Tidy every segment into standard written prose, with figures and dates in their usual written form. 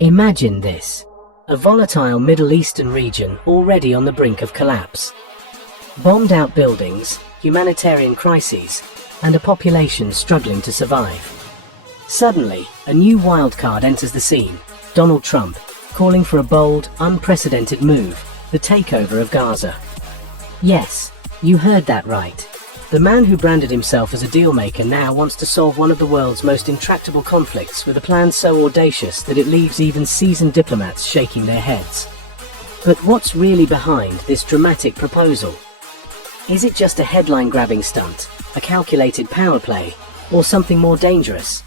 Imagine this. A volatile Middle Eastern region already on the brink of collapse. Bombed out buildings, humanitarian crises, and a population struggling to survive. Suddenly, a new wildcard enters the scene, Donald Trump, calling for a bold, unprecedented move, the takeover of Gaza. Yes, you heard that right. The man who branded himself as a dealmaker now wants to solve one of the world's most intractable conflicts with a plan so audacious that it leaves even seasoned diplomats shaking their heads. But what's really behind this dramatic proposal? Is it just a headline-grabbing stunt, a calculated power play, or something more dangerous?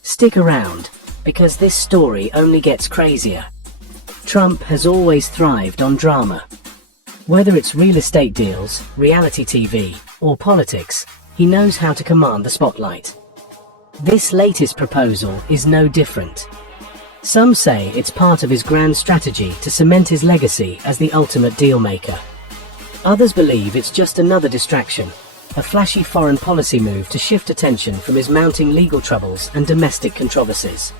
Stick around, because this story only gets crazier. Trump has always thrived on drama. Whether it's real estate deals, reality TV, or politics, he knows how to command the spotlight. This latest proposal is no different. Some say it's part of his grand strategy to cement his legacy as the ultimate dealmaker. Others believe it's just another distraction, a flashy foreign policy move to shift attention from his mounting legal troubles and domestic controversies.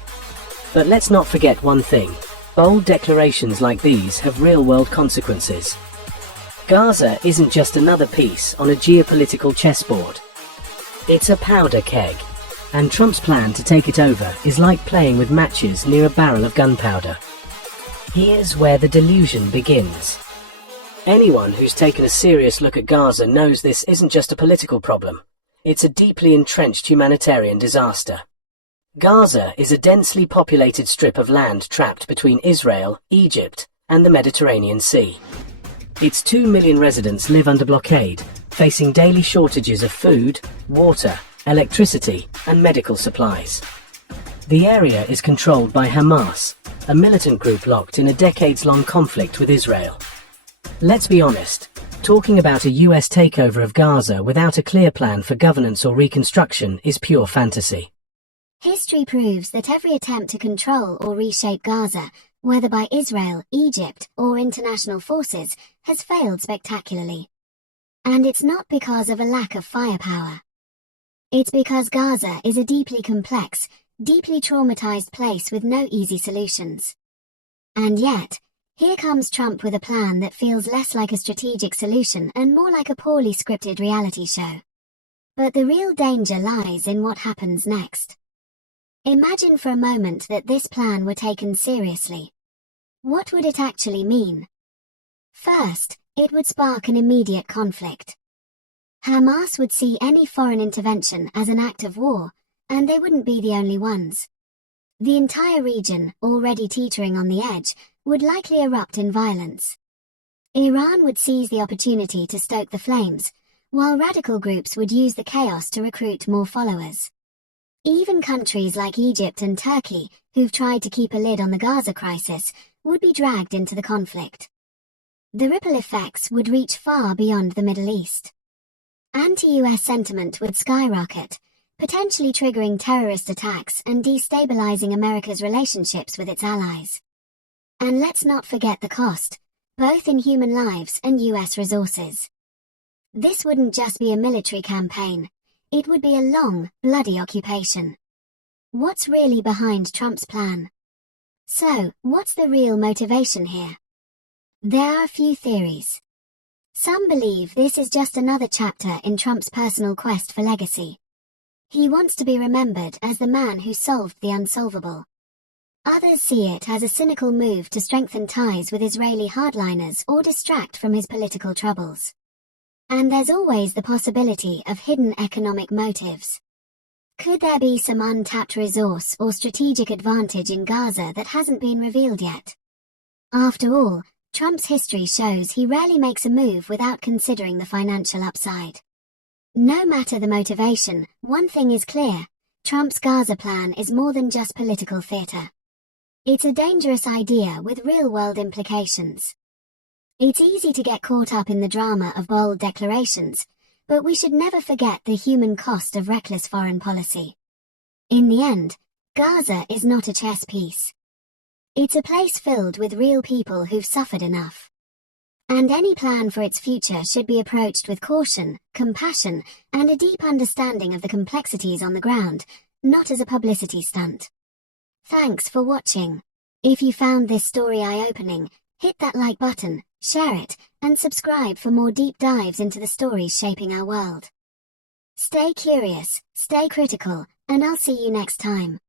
But let's not forget one thing. Bold declarations like these have real-world consequences. Gaza isn't just another piece on a geopolitical chessboard. It's a powder keg, and Trump's plan to take it over is like playing with matches near a barrel of gunpowder. Here's where the delusion begins. Anyone who's taken a serious look at Gaza knows this isn't just a political problem. It's a deeply entrenched humanitarian disaster. Gaza is a densely populated strip of land trapped between Israel, Egypt, and the Mediterranean Sea. Its 2 million residents live under blockade, facing daily shortages of food, water, electricity, and medical supplies. The area is controlled by Hamas, a militant group locked in a decades-long conflict with Israel. Let's be honest, talking about a US takeover of Gaza without a clear plan for governance or reconstruction is pure fantasy. History proves that every attempt to control or reshape Gaza, whether by Israel, Egypt, or international forces, has failed spectacularly. And it's not because of a lack of firepower. It's because Gaza is a deeply complex, deeply traumatized place with no easy solutions. And yet, here comes Trump with a plan that feels less like a strategic solution and more like a poorly scripted reality show. But the real danger lies in what happens next. Imagine for a moment that this plan were taken seriously. What would it actually mean? First, it would spark an immediate conflict. Hamas would see any foreign intervention as an act of war, and they wouldn't be the only ones. The entire region, already teetering on the edge, would likely erupt in violence. Iran would seize the opportunity to stoke the flames, while radical groups would use the chaos to recruit more followers. Even countries like Egypt and Turkey, who've tried to keep a lid on the Gaza crisis, would be dragged into the conflict. The ripple effects would reach far beyond the Middle East. Anti-US sentiment would skyrocket, potentially triggering terrorist attacks and destabilizing America's relationships with its allies. And let's not forget the cost, both in human lives and US resources. This wouldn't just be a military campaign. It would be a long, bloody occupation. What's really behind Trump's plan? So, what's the real motivation here? There are a few theories. Some believe this is just another chapter in Trump's personal quest for legacy. He wants to be remembered as the man who solved the unsolvable. Others see it as a cynical move to strengthen ties with Israeli hardliners or distract from his political troubles. And there's always the possibility of hidden economic motives. Could there be some untapped resource or strategic advantage in Gaza that hasn't been revealed yet? After all, Trump's history shows he rarely makes a move without considering the financial upside. No matter the motivation, one thing is clear: Trump's Gaza plan is more than just political theater. It's a dangerous idea with real-world implications. It's easy to get caught up in the drama of bold declarations, but we should never forget the human cost of reckless foreign policy. In the end, Gaza is not a chess piece. It's a place filled with real people who've suffered enough. And any plan for its future should be approached with caution, compassion, and a deep understanding of the complexities on the ground, not as a publicity stunt. Thanks for watching. If you found this story eye-opening, hit that like button, share it, and subscribe for more deep dives into the stories shaping our world. Stay curious, stay critical, and I'll see you next time.